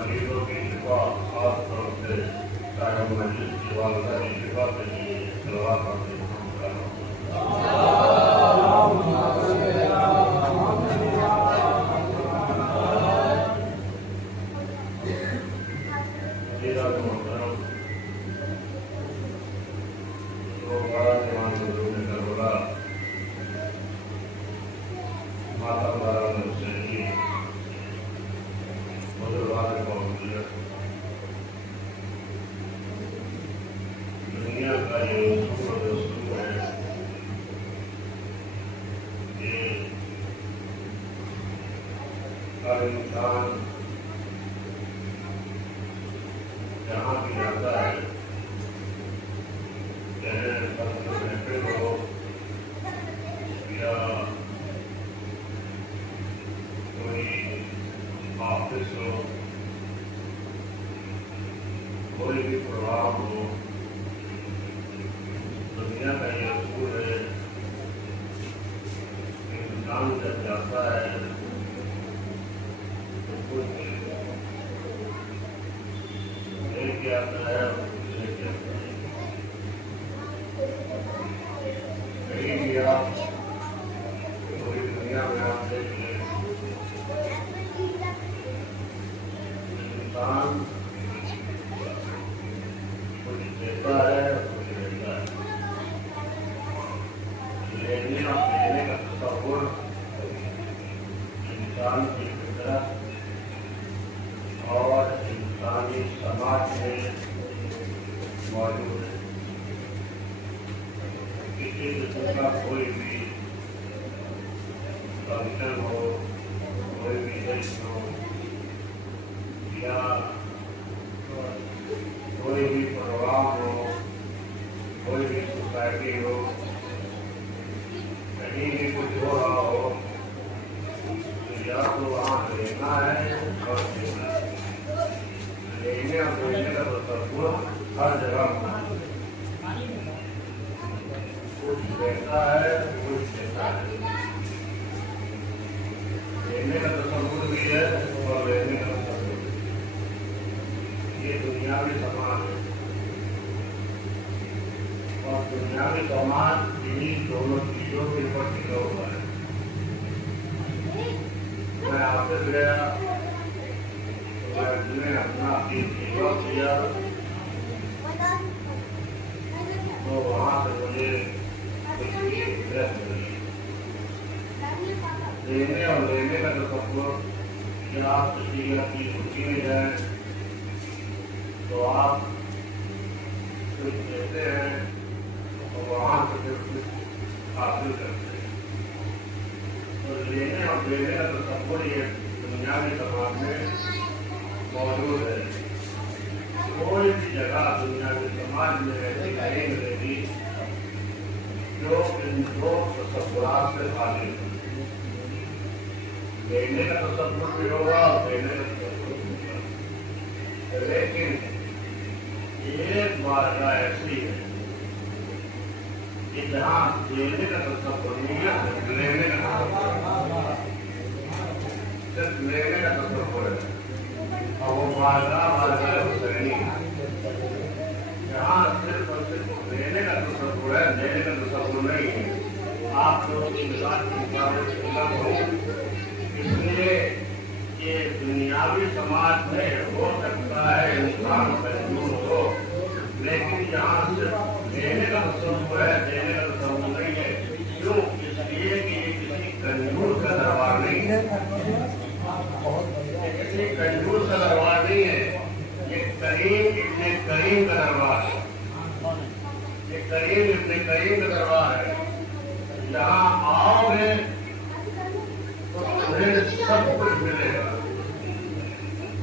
مریضوں کی شفا، خاص طور سے صاحب مجلس کی والدہ کی شفا کے لیے صلوات اور تسلیم کرنا۔ عزیزان محترم، جو بڑا جوان بزرگ کربلا ماتم باران حسینی بزرگان قومیت دنیا کا یہ اصول و دستور ہے کہ ہر انسان جہاں بھی جاتا ہے، چاہے محفل ہو یا کوئی آفس ہو، کوئی بھی پروگرام ہو، دنیا کا یہ اصول ہے کہ انسان جب جاتا ہے تو کچھ لے کے آتا ہے اور کچھ لے کے آتا ہے۔ کہیں بھی آپ پوری دنیا میں آپ دیکھ لیں، انسان کچھ دیتا ہے اور کچھ لیتا ہے۔ لینے اور دینے کا تصور انسان کی فطرت اور انسانی سماج میں موجود ہے۔ کسی قسم کا کوئی بھی فنکشن ہو، کوئی بھی جشن ہو یا کوئی بھی پروگرام ہو، کوئی بھی سوسائٹی ہو، کہیں بھی کچھ ہو رہا ہو، تو یا تو وہاں لینا ہے اور دینا ہے۔ لینے اور دینے کا تصور ہر جگہ کچھ دیتا ہے، کچھ دیتا ہے۔ لینے کا تصور بھی ہے اور لینے کا تصور بھی ہے۔ یہ دنیاوی سماج ہے اور دنیاوی سماج انہیں دونوں چیزوں کے اوپر ٹکا ہوا ہے۔ میں آفس گیا، میں اپنا سیوا کیا تو وہاں سے مجھے کچھ بھی ڈریس ملی۔ دینے اور لینے کا تصور کہ آپ کسی کی چھٹی میں جائیں تو آپ کچھ دیتے ہیں اور وہاں سے پھر کچھ حاصل کرتے ہیں۔ تو لینے اور دینے کا تصور یہ دنیاوی سماج میں موجود ہے۔ کوئی بھی جگہ دنیا کے سماج میں ایسی نہیں ملے گی جو ان دو تصورات سے خالی ہو۔ لینے کا تصور بھی ہوگا اور دینے کا تصور بھی ہوگا، لیکن ایک بارگاہ ایسی ہے کہ جہاں دینے کا تصور نہیں ہے، صرف لینے کا تصور ہے، صرف لینے کا تصور ہے۔ اور وہ بارگاہ حسینی ہے جہاں صرف اور صرف لینے کا تصور ہے، دینے کا تصور نہیں ہے۔ آپ لوگوں کی مزاج کی مطابق ہو، اس لیے یہ دنیاوی سماج میں ہو سکتا ہے انسان محدود ہو، لیکن یہاں صرف لینے کا تصور ہے، دینے کا تصور نہیں ہے۔ کیوں؟ اس لیے کہ یہ کسی کنجوس کا دربار نہیں ہے، کسی کنجوس کا دربار نہیں ہے، یہ کریم ابن کریم کا دربار ہے، یہ کریم ابن کریم کا دربار ہے۔ جہاں آؤ گے تو تمہیں سب کچھ ملے گا،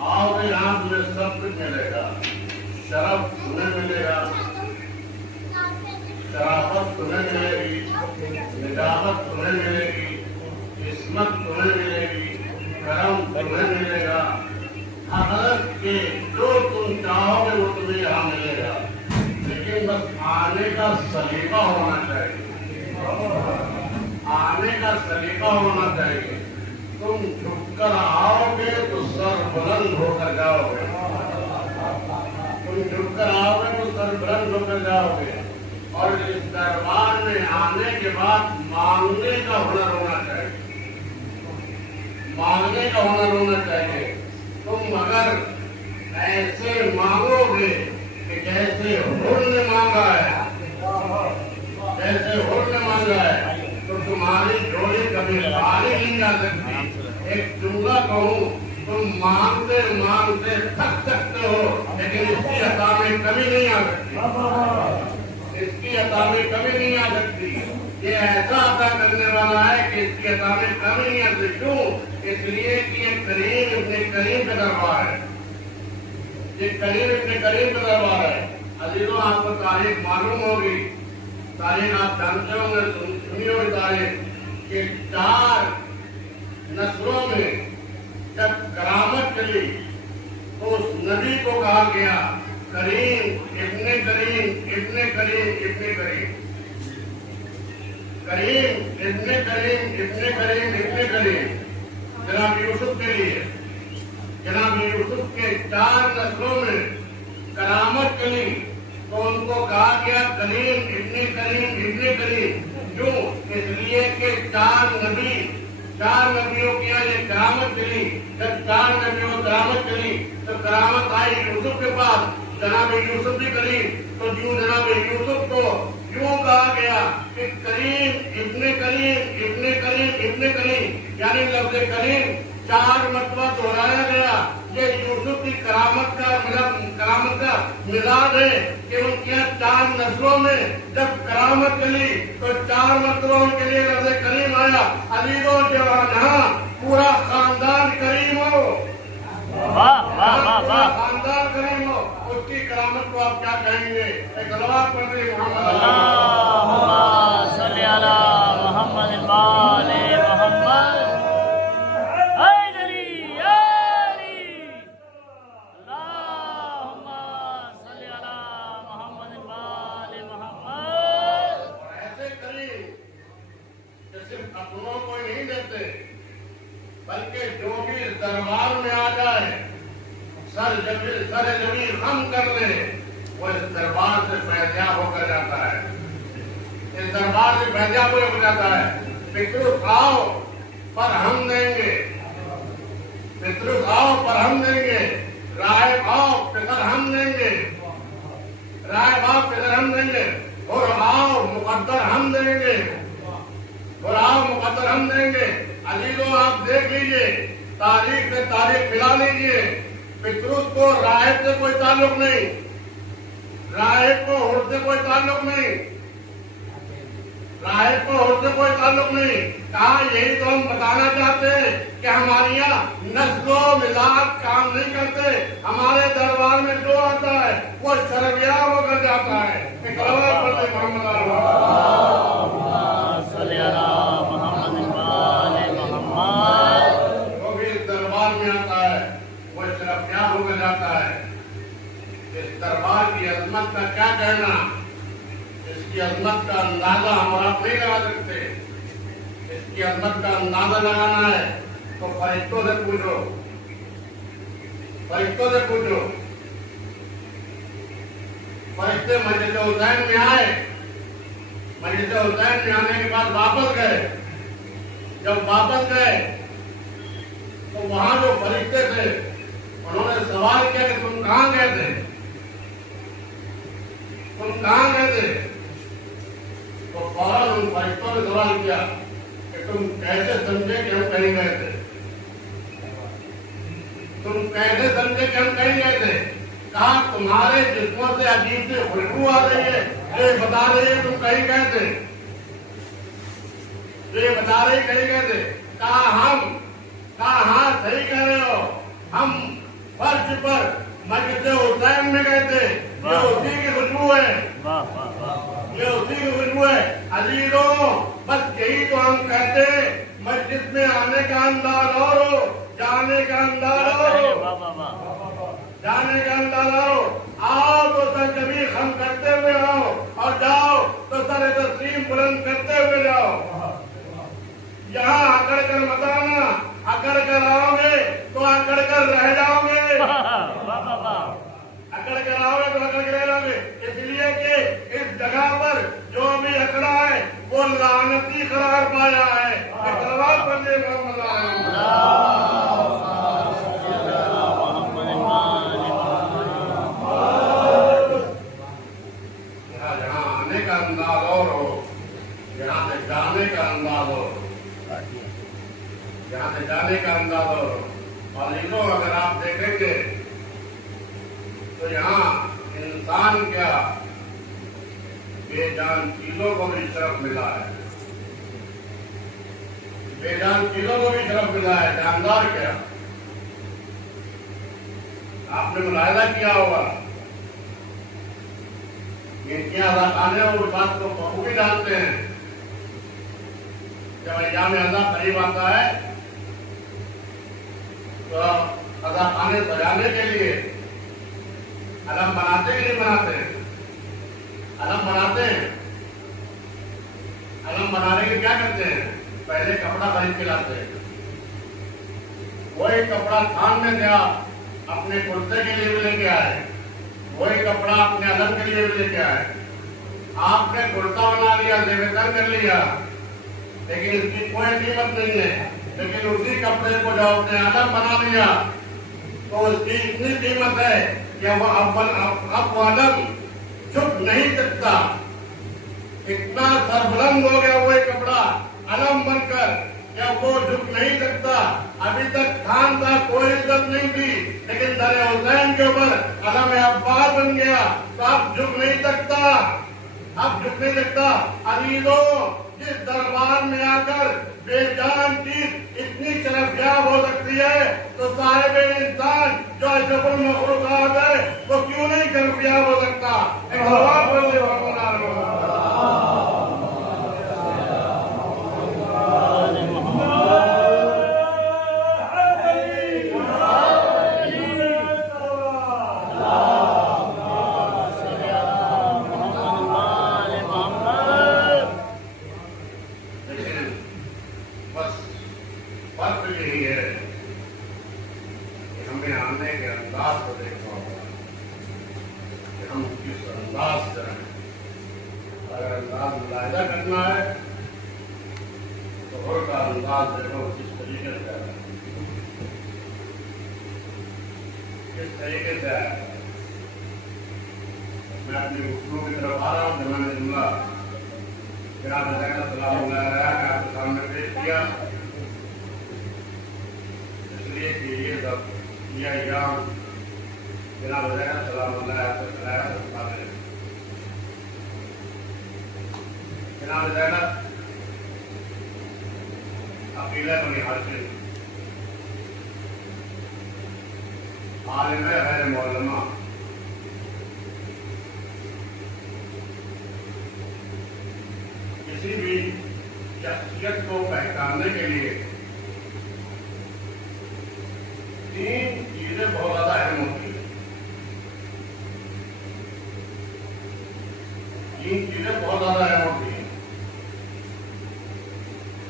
آؤ گے یہاں تمہیں سب کچھ ملے گا۔ شرف تمہیں ملے گا، شرافت تمہیں ملے گی، نجابت تمہیں ملے گی، عصمت تمہیں ملے گی، کرم تمہیں ملے گا۔ حضرت کے جو تم چاہو گے وہ تمہیں یہاں ملے گا، لیکن بس آنے کا سلیقہ ہونا چاہیے، آنے کا سلیقہ ہونا چاہیے۔ تم جھک کر آؤ گے تو سر بلند बुलंद होकर जाओगे, तुम झुक कर आओगे तो सर बुलंद होकर जाओगे। और इस दरबार में आने के बाद मांगने का हुनर होना चाहिए, मांगने का हुनर होना चाहिए। तुम अगर ऐसे मांगोगे कि जैसे हुर ने मांगा है, जैसे हुर ने मांगा है, तो तुम्हारी झोली कभी खाली नहीं जा सकती। एक जुमला कहूँ, तुम मांगते मांगते थक सकते हो, लेकिन इसकी अता में कमी नहीं आ सकती, इसकी अता में कमी नहीं आ सकती। ये ऐसा अता करने वाला है कि इसकी अता में कमी नहीं आती। क्यों? इसलिए कि ये करीम इब्ने करीम का दरबार है, ये करीम इब्ने करीम का दरबार है। अजीजों, आपको तारीख मालूम होगी, तारीख आप जानते होंगे, सुनी होगी तारीख कि 4 नस्लों में जब करामत चली तो उस नबी को कहा गया करीम इब्ने करीम, इब्ने करीम, इब्ने करीम, करीम इब्ने करीम, इब्ने करीम, इब्ने करीम। जनाब यूसुफ के लिए, जनाब यूसुफ के 4 नस्लों में करामत चली तो उनको कहा गया करीम इब्ने करीम, इब्ने करीम। क्यों? इसलिए कि 4 नबियों की ये करामत चली। जब 4 नबियों को करामत चली तो करामत आई यूसुफ के पास, जनाब यूसुफ भी करीम। तो यूं जनाब यूसुफ को यूं कहा गया कि करीम इब्ने करीम, इब्ने करीम, इब्ने करीम, यानी लफ्ज़ करीम 4 मरतबा दोहराया गया। ये यूसुफ की करामत का मिजाज है कि उनके 4 नस्लों में जब करामत चली तो 4 मरतबा उनके लिए लफ्ज़ करीम आया। अजीजों, जहाँ पूरा खानदान करीम हो, पूरा खानदान करीम हो, उसकी करामत को आप क्या कहेंगे? एक सलवात पढ़िए मोहम्मद सल्लल्लाहु अलैहि मोहम्मद। अपनों को नहीं देते, बल्कि जो भी इस दरबार में आ जाए, सर जमीन हम कर ले, वो इस दरबार से फैज़याब होकर जाता है, इस दरबार से फैज़याब हो जाता है। पितृ आओ पर हम देंगे, पितृ आओ पर हम देंगे, राय आओ पितर हम देंगे, राय आओ पितर हम देंगे, और आओ मुकद्दर हम देंगे, और आओ मुकद्दर हम देंगे। अजीजों, आप देख लीजिए, तारीख से तारीख मिला लीजिए। पितृत्व को राहत से कोई ताल्लुक नहीं, राहत को हुर से कोई ताल्लुक नहीं, राहत को हुर से कोई ताल्लुक नहीं। कहा यही तो हम बताना चाहते हैं कि हमारे यहाँ नस्लो मिजाज काम नहीं करते। हमारे दरबार में जो आता है वो शर्मियाब होकर जाता है। जो भी इस दरबार में आता है वो शर्मियाब होकर जाता है। इस दरबार की अजमत का क्या कहना, इसकी अजमत का अंदाजा हम और आप नहीं लगा सकते। इसकी अजमत का अंदाजा लगाना है तो फरिश्तों से पूछो, फरिश्तों से पूछो। फरिश्ते मस्जिद हुसैन में आए, मस्जिद हुसैन में आने के बाद वापस गए। जब वापस गए तो वहां जो फरिश्ते थे उन्होंने सवाल किया कि तुम कहाँ गए थे, तुम कहाँ गए थे? तो फौरन उन फरिश्तों ने सवाल किया कि तुम कैसे समझे कि हम कहीं गए थे, तुम कैसे समझे कि हम कहीं गए थे? कहा तुम्हारे जिस्मों से अजीब सी खुशबू आ रही है, ये बता रही है तुम कहीं गए थे, ये बता रही कहीं गए थे। कहा हाँ सही कह रहे हो, हम फर्श पर मस्जिद हुसैन में गए थे, ये उसी की खुशबू है, ये उसी की खुशबू है। अजीजों, बस यही तो हम कहते हैं, मस्जिद में आने का अंदाज और हो, जाने का अंदाज और हो, जाने का अंदाज और हो। आओ तो सर कभी हम करते हुए आओ, और जाओ तो सर तस्लीम बुलंद करते हुए जाओ। यहाँ अकड़ कर मत आना, अकड़ कर आओगे तो अकड़ कर रह जाओगे। बाबा अकड़ के रहोगे तो अकड़ के रहोगे, इसलिए कि इस जगह पर जो भी अकड़ा है वो लानती करार पाया है। तलवार पर ले मोहम्मद जहाँ आने का अंदाज और हो, यहाँ से जाने का अंदाज हो, यहाँ से जाने का अंदाज हो। और इनको अगर आप देखेंगे तो यहाँ इंसान क्या बेजान चीजों को भी शरफ मिला है, बेजान चीजों को भी शरफ मिला है। जानदार क्या, आपने मुलाहिजा किया होगा, इनके अदाखाने और उस बात को बखूबी जानते हैं। जब अय्याम अज़ा करीब आता है तो अदाखाने सजाने के लिए अलम बनाते के लिए बनाते हैं, अलम बनाते हैं। अलम बनाने के क्या करते हैं, पहले कपड़ा खरीद के लाते हैं, वही कपड़ा थान में गया, अपने कुर्ते के लिए भी लेके आए, वही कपड़ा अपने अलम के लिए भी लेके आए। आपने कुर्ता बना लिया, निवेदन कर लिया, लेकिन इसकी कोई कीमत नहीं है। लेकिन उसी कपड़े को जब आपने अलम बना लिया तो उसकी इतनी कीमत है कि अब वो अलम झुक नहीं सकता। इतना सरबुलंद हो गया वो कपड़ा अलम बनकर, क्या वो झुक नहीं सकता। अभी तक खान था, कोई इज्जत नहीं थी, लेकिन दर हुसैन के ऊपर अलम अब्बास बन गया तो अब झुक नहीं सकता, अब झुक नहीं सकता। अजीजों, जिस दरबार में आकर बेजान चीज इतनी शरफयाब हो सकती है तो साहिब इंसान जो अशरफुल मखलूकात है वो क्यों नहीं शरफयाब हो सकता। एक दरबार पर मुलाहिजा करना है तो और का अंदाज देखो किस तरीके से है, किस तरीके से है। मैं अपनी गुफ्तगू की तरफ आ रहा हूँ। जब मैंने जुमला जनाब सलाम आपके सामने पेश किया, इसलिए कि ये सब यह अय्याम जनाब सलाम जनाब ज़ैनब अकीला बनी हासिल आलिम गैर मौलमा, किसी भी शख्सियत को पहचानने के लिए तीन चीजें बहुत ज्यादा अहम होती है। तीन चीजें बहुत ज्यादा अहम होती है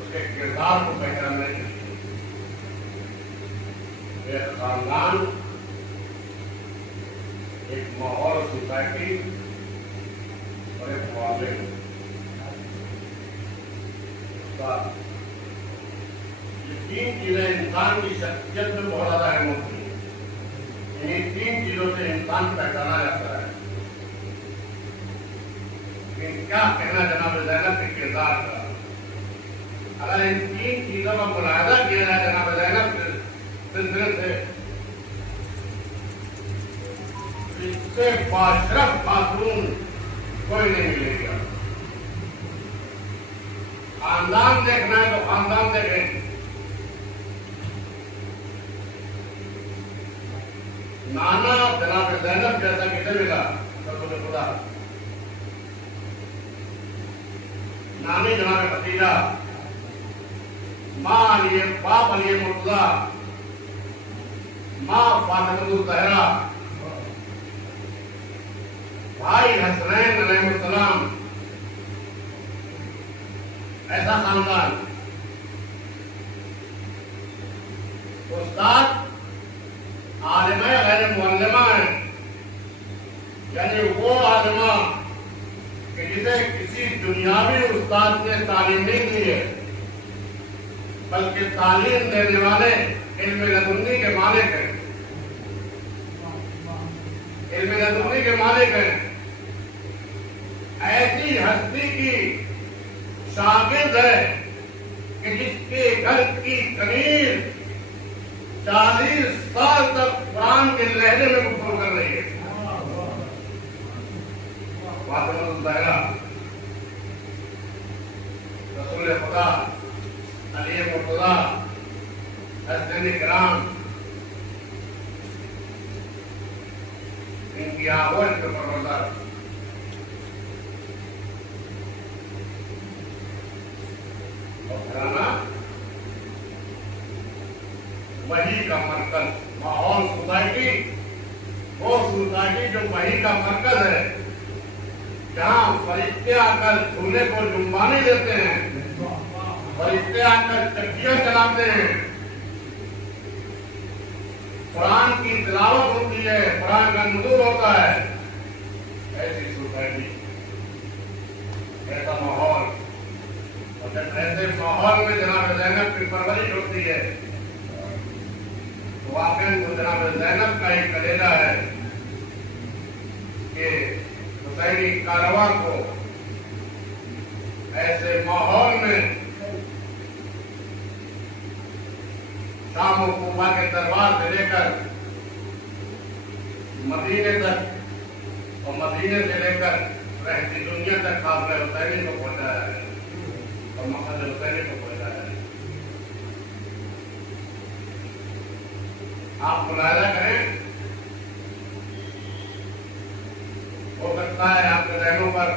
उसके किरदार को पहचानने के लिए। एक खानदान, एक माहौल, सोसाइटी और एक मामले। ये तीन चीजें इंसान की शख्सियत में बहुत ज्यादा अहम होती है। इन्हीं तीन चीजों से इंसान पहचाना जाता है। लेकिन क्या कहना जनाब ज़ैनब के किरदार का, अगर इन तीन चीजों का मुलाहिजा किया जाए जनाब ज़ैनब सिलसिले से, इससे बाशरफ खातून कोई नहीं मिलेगा। खानदान देखना है तो खानदान देखें। नाना जनाब ज़ैनब जैसा किसे मिला सब खुदा, नानी जनाब खदीजा, माँ अली बाप अली मुर्तज़ा, माँ फातिमा ज़हरा, भाई हसनैन अलैहिस्सलाम, ऐसा खानदान। उस्ताद आलिमा गैर मुअल्लिमा کسی دنیاوی استاد نے تعلیم نہیں دی ہے، بلکہ تعلیم دینے والے علم لدنی کے مالک ہیں، علم لدنی کے مالک ہیں۔ ایسی ہستی کی شاگرد ہے کہ جس کے گھر کی کمیر 40 سال تک قرآن کے لہجے میں گفتگو کر رہی ہے۔ فاطمہ الزہرا، رسول خدا، علی مرتضیٰ، حسین کرام، ان کی آواز پر پروردہ وحی کا مرکز، ماحول سوسائٹی، وہ سوسائٹی جو وحی کا مرکز ہے، جہاں فرشتے آ کر جھولے کو جنبانے دیتے ہیں، فرشتے آ کر چکیاں چلاتے ہیں، قرآن کی تلاوت ہوتی ہے، قرآن کا نزول ہوتا ہے، ایسی سوسائٹی، ایسا ماحول، اور جب ایسے ماحول میں جناب زینب کی پرورش ہوتی ہے تو واقعی وہ جناب زینب کا ایک کلیجہ ہے کہ حسینی کارواں کو ایسے ماحول میں شام و کوفہ کے دربار سے لے کر مدینے تک اور مدینے سے لے کر رہتی دنیا تک قافلہ حسینی کو پہنچایا ہے اور مقصد حسینی کو پہنچایا ہے۔ آپ ملاحظہ کریں، ہو سکتا ہے آپ کے ذہنوں پر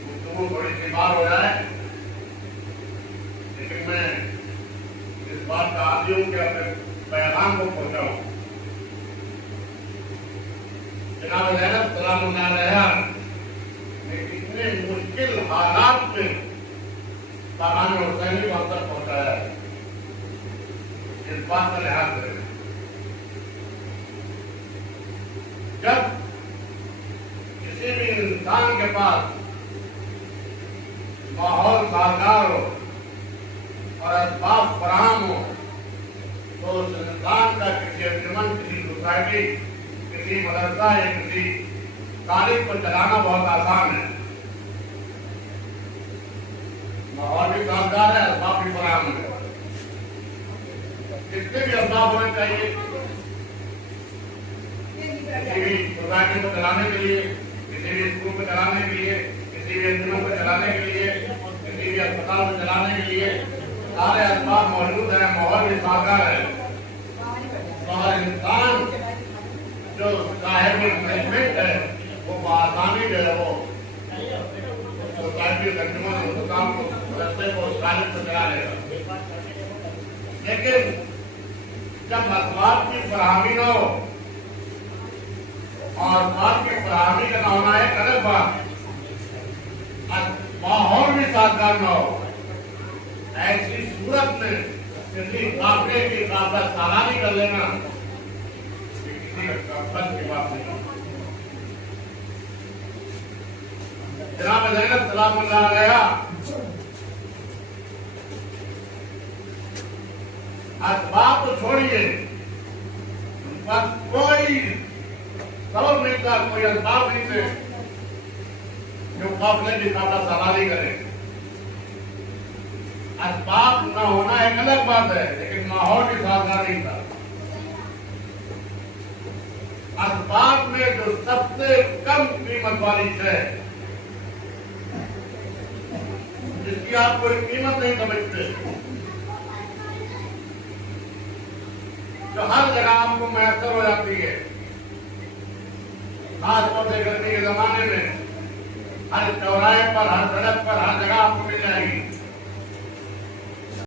گفتگو تھوڑی سی بار ہو جائے، لیکن میں اس بات کا عادی ہوں کہ اپنے پیغام کو پہنچاؤں۔ جناب زینب سلام اللہ علیہا نے کتنے مشکل حالات میں پیغام حسینی وہاں تک پہنچایا ہے، اس بات کا لحاظ کریں۔ جب کسی بھی انسان کے پاس ماحول سازگار ہو اور اسباب فراہم ہو تو اس انسان کا کسی انجمن، کسی سوسائٹی، کسی مدرسہ یا کسی کالج کو چلانا بہت آسان ہے۔ ماحول بھی سازگار ہے، اسباب بھی فراہم ہے، کتنے بھی اسباب ہونے چاہیے کسی بھی سوسائٹی کو چلانے کے لیے، کسی بھی اسکول کو چلانے کے لیے، کسی بھی انجمن کو چلانے کے لیے، کسی بھی اسپتال کو چلانے کے لیے سارے اسباب موجود ہیں، ماحول بھی سازگار ہے۔ اور انسان جو صاحب مینجمنٹ ہے وہ بآسانی جو ہے وہ سوسائٹی انجمن ہندوستان کو مدرسے کو کالج کو چلا لے گا، لیکن جب اسباب کی فراہمی نہ ہو اور اسباب کی فراہمی کا نہ ہونا ایک الگ بات، ماحول بھی سازگار نہ ہو، ایسی صورت میں کسی قافلے کی قافلہ سالانی کر لینا کسی بس کی بات نہیں۔ جناب زینب سلام اللہ علیہا اسباب تو چھوڑیے، بس کوئی سبب نہیں تھا، کوئی اسباب نہیں تھے جو قافلے کی قافلہ سالانی کرے۔ اسباب نہ ہونا ایک الگ بات ہے، لیکن ماحول بھی سازگار نہیں تھا۔ اسباب میں جو سب سے کم قیمت والی ہے، جس کی آپ کوئی قیمت نہیں سمجھتے، جو ہر جگہ آپ کو میسر ہو جاتی ہے، خاص طور سے گرمی کے زمانے میں ہر چوراہے پر، ہر سڑک پر، ہر جگہ آپ کو مل جائے گی،